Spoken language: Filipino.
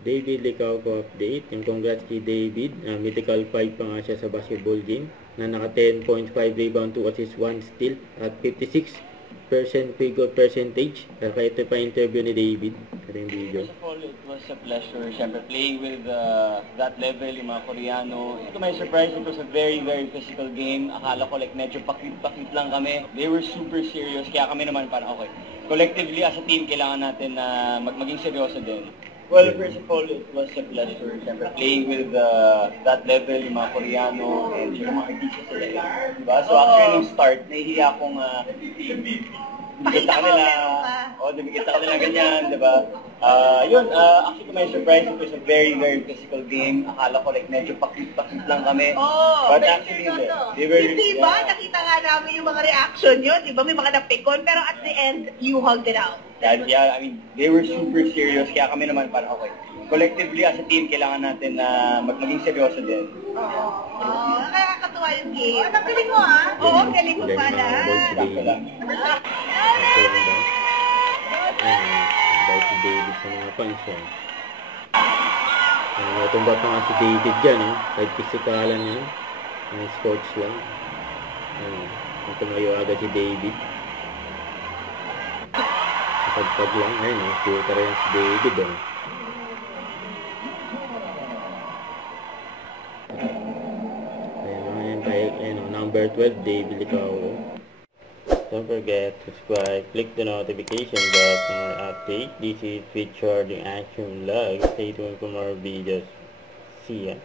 David Licauco update. Yung congrats kay David. Mythical 5 pa nga siya sa basketball game. Na naka 10.5 rebound, 2 assists, 1 steal. At 56% field goal percentage. Kaya ito pa interview ni David. Ito yung video. First of all, it was a pleasure. Siyempre, playing with that level, yung mga Koreano. To my surprise, it was a very, very physical game. Akala ko like medyo pakit-pakit lang kami. They were super serious. Kaya kami naman parang okay. Collectively, as a team, kailangan natin na maging seryoso din. Well, first of all, it was a pleasure. Siyempre, playing with that level, yung mga Koreano, and yung mga artista sila. Diba? So actually, nung start, nahihiya akong Bigyan ka nila ganyan, diba? Actually, to my surprise, it was a very, very physical game. Akala ko like medyo pakit-pakit lang kami. But actually, they were... Diba? Nakita nga namin yung mga reaction nyo, diba? May mga napikon, pero at the end, you hugged it out. Yeah, I mean, they were super serious, kaya kami naman parang okay. Collectively, as a team, kailangan natin na maging seryoso din. Nakakatuwa yung game. Ang galing mo, ha? Oo, galing mo pala. Bye si David sa mga fans yan. Natumba pa nga si David dyan, kahit pisikalan niya. May sports lang. Tumayo agad si David. Pagpag lang, shooter yan si David, Number 12, David Licauco. Don't forget to subscribe, click the notification bell for more updates. This is Featured Action Vlog. Stay tuned for more videos. See ya.